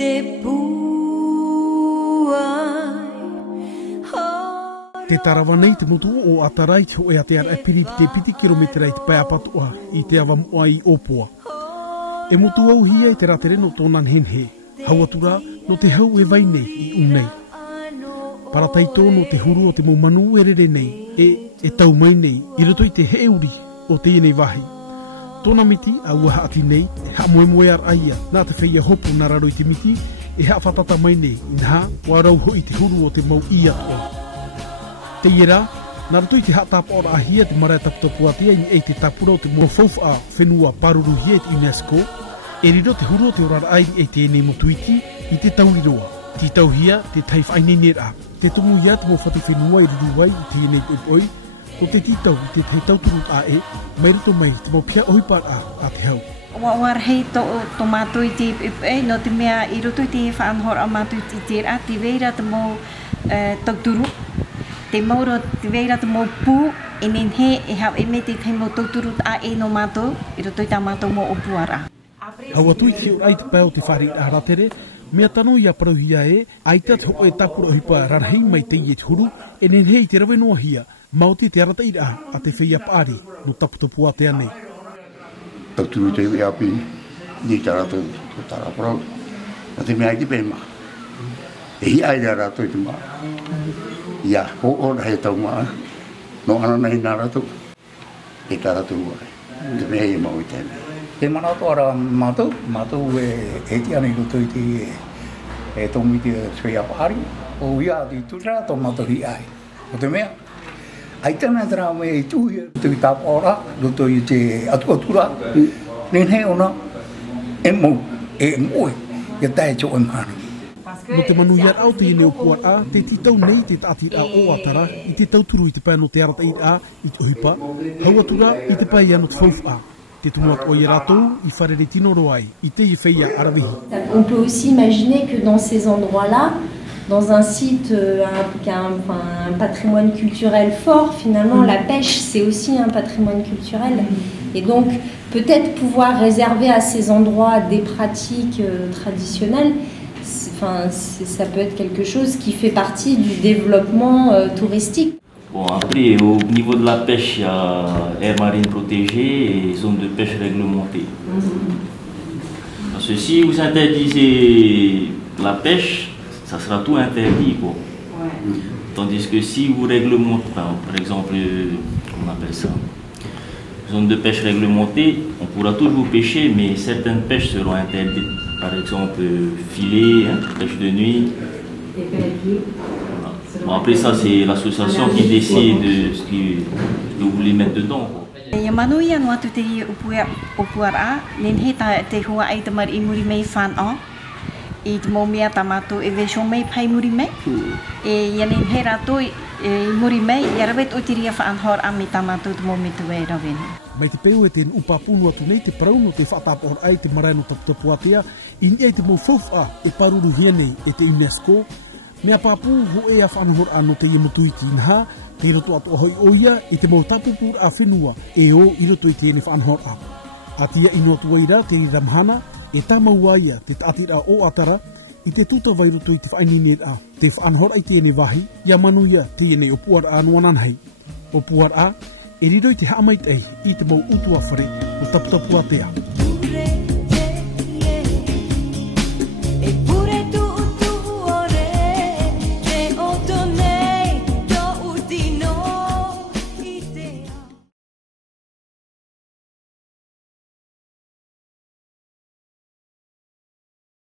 Te tarawa nei te mutu o atarai te o e te ara piri te piti kilometra i te pai apatua i te awa mua i Opua. E mutu au hia i te ratere no tōnan henhe, hauatura no te hau e vai nei i unei. Paratai tōno te huru o te maumanu e rere nei, e tau mai nei, i roto i te heuri o te inei wahi. Tōna miti a ua haati nei, e ha moe moe ar aia, nā te whaia hopu nā raro i te miti, e ha whatata mai nei, inha, wa rau ho i te huru o te mau ia o. Te ira, nā rato i te hatapa ora ahia te marae taputapuatia i te tapura o te mua whauwha whenua paruru hia i te UNESCO, e riro te huru o te orara ai e te ene motuiti i te tauriroa. Ti tauhia te taif aine nera. Te tumu ia te mo whati whenua i riruwai i te ene oi, ko te titau i te tei tauturu a e, mai rito mai te mo pia ohipat a te hau. War hei to mātou i te ipei, no te mea i roto i te whaanhor a mātou i te ra, te veira te mo tauturu. Te mauro te veira te mo pū, e nenhe e hau e me te tei mo tauturu a e no mātou, i roto i tā mātou mo opuara. Hau atui te ai te pēo te whari a ratere, mea tano i a parauhia e, ai te ho e tapura hipa rarhei mai te i e te huru, e nenhe i te rawe noa hia, mauti te arata i a te whia pāri no taputapua te anei. Tauturu te ui api, ni te rata o taraparau, na te mea i te pēma. E hi ai te rata i te maa. Ia, ho ora he tau maa, no ana nei nā ratu, e tā ratu uai, te mea i mau i tēnei. Te manatu ara mātou e te ane roto i te tongu i te Swea Pahari, o ia te tura tō mātou hi ai. O te mea, ai tēnā tērā me i tūhi, roto i tāpa ora, roto i te atuatura, nenhe ona, e mou, e moe, e tae tō e mhani. No te manu iar au te ine Opua a, te titau nei te taati a o atara, i te tauturu i te pai no te arata i a, i te ohipa, hauatura i te pai ano te whaufu a. Te tumuat o i ratou, i wharere tino roai, i te i whaia arawihi. On peut aussi imaginer que dans ces endroits-là, dans un site qui a un patrimoine culturel fort, finalement la pêche c'est aussi un patrimoine culturel. Et donc peut-être pouvoir réserver à ces endroits des pratiques traditionnelles, ça peut être quelque chose qui fait partie du développement touristique. Bon, après, au niveau de la pêche, il y a aire marine protégée et zone de pêche réglementée. Parce que si vous interdisez la pêche, ça sera tout interdit, quoi. Ouais. Tandis que si vous réglementez, par exemple, on appelle ça, zone de pêche réglementée, on pourra toujours pêcher, mais certaines pêches seront interdites. Par exemple, filet, pêche de nuit. Et pélagique. Bon, après ça, c'est l'association qui décide de ce que vous voulez mettre dedans. Ia manu ia no atu te hi Opuara, nenhe te hua ai te mari i muri mei whanau, i te mō mea tamato e vesho mei pai muri mei, e ia nenhe rato i muri mei, ia rawet o te ria whaanhor a me tamato te mō me te wei rawene. Mai te peo e te upapunu atu nei te parau no te whaatapor ai te marae no taputapuatea, i ni ai te mō whauwha e paruru hia nei e te UNESCO, mea papu ho e a whanahor ano te imutuiti inha, te roto atu ahoi oia i te mau tapupur a whenua e o i roto i tēne whanahor a. A tia ino atu waira te iramhana e tamau aia te tatira o atara i te tuta vai roto i te whaininer a. Te whanahor ai tēne wahi, ia manuia tēne Opuara a nuananhei. Opuara a, e riro i te haamait ei i te mau utua whare o taputapuatea.